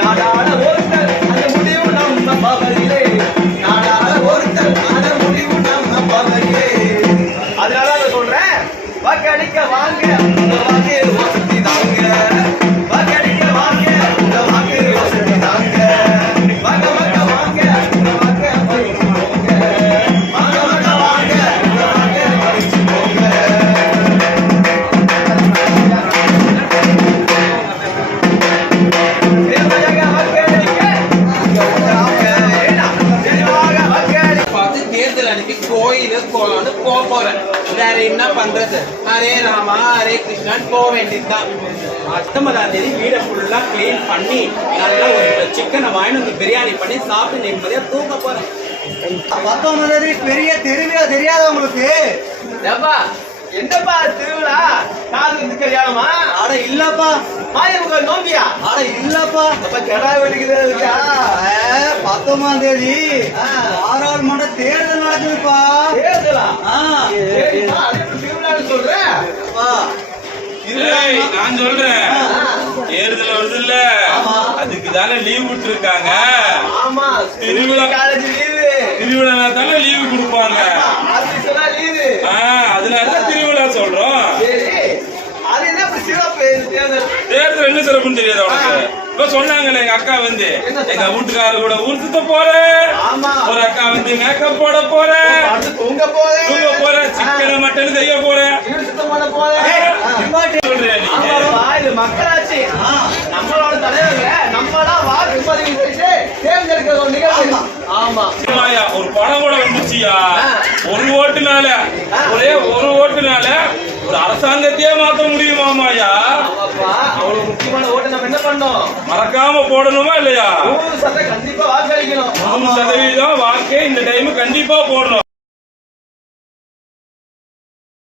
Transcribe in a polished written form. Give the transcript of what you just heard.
நாடாள ஒருத்தர் அந்த முடிவு நம்ம பவரிலே. நாடாள ஒருத்தர் அந்த முடிவு நம்ம பவரிலே. அதனால நான் சொல்றேன், வாக்களிக்க வாங்க, உங்க வாக்கு வசதி தாங்க. வாக்களிக்க வாங்க, உங்க வாக்கு வசதி தாங்க. வாங்க வாங்க வாங்க, உங்க வாக்கு பறிச்சு போங்க. வாங்க வாங்க வாங்க, உங்க வாக்கு பறிச்சு போங்க. தேர்தல் அன்னைக்கு கோயிலு கோலான்னு போறேன். வேற என்ன பண்றது? ஹரே ராமா ஹரே கிருஷ்ணன் போக வேண்டியதுதான். 19ஆம் தேதி வீடை ஃபுல்லா கிளீன் பண்ணி நல்லா ஒரு சிக்கனை வாங்கி வந்து பிரியாணி பண்ணி சாப்பிட்டு நிம்மதியா தூங்க போறேன். 19ஆம் தேதி பெரிய திருவிழா தெரியாத உங்களுக்கு? என்னப்பா திருவிழா? காது கல்யாணமா? அட இல்லப்பா. மாயமுக நோம்பியா? அட இல்லப்பா. அப்ப கெடா வெடிக்குது இருக்கா? 19ஆம் தேதி பாராளுமன்ற தேர்தல் நடக்குதுப்பா. தேர்தலா? சரிப்பா, அது எப்படி திருவிழான்னு சொல்றேன்? நான் சொல்றேன், தேர்தல் வருது இல்ல, அதுக்கு தானே லீவ் விட்டுருக்காங்க. ஆமா, திருவிழா காலேஜ் லீவு. திருவிழா தானே லீவு கொடுப்பாங்க. ஆபீஸ்ல லீவு. அதனாலதான் திருவிழா சொல்றோம். சரி, அது என்ன இப்படி சிறப்பு? தேர்தல் தேர்தல் என்ன சிறப்புன்னு தெரியாது உனக்கு? இப்ப சொன்னாங்கல்ல, எங்க அக்கா வந்து எங்க வீட்டுக்காரர் கூட ஊர் சுத்த போறேன், ஒரு அக்கா வந்து மேக்கப் போட போறேன், தூங்க போறேன், சிக்கன் மட்டன் செய்ய போறேன். மக்களாட்சி நம்மளோட தலைவர்ல நம்மளா வாக்குப்பதிவு செய்து தேர்ந்தெடுக்கிற ஒரு நிகழ்வு. ஆமா, ஒரு படம் கூட வந்துச்சியா, ஒரு ஓட்டுனால, ஒரே ஒரு ஓட்டுனால ஒரு அரசாங்கத்தையே மாத்த முடியுமாமாயா? அவ்வளவு முக்கியமான ஓட்டு நம்ம என்ன பண்ணோம்? மறக்காம போடணுமா இல்லையா? 100% கண்டிப்பா வாக்களிக்கணும். 100% வாக்கே இந்த டைம் கண்டிப்பா போடணும்.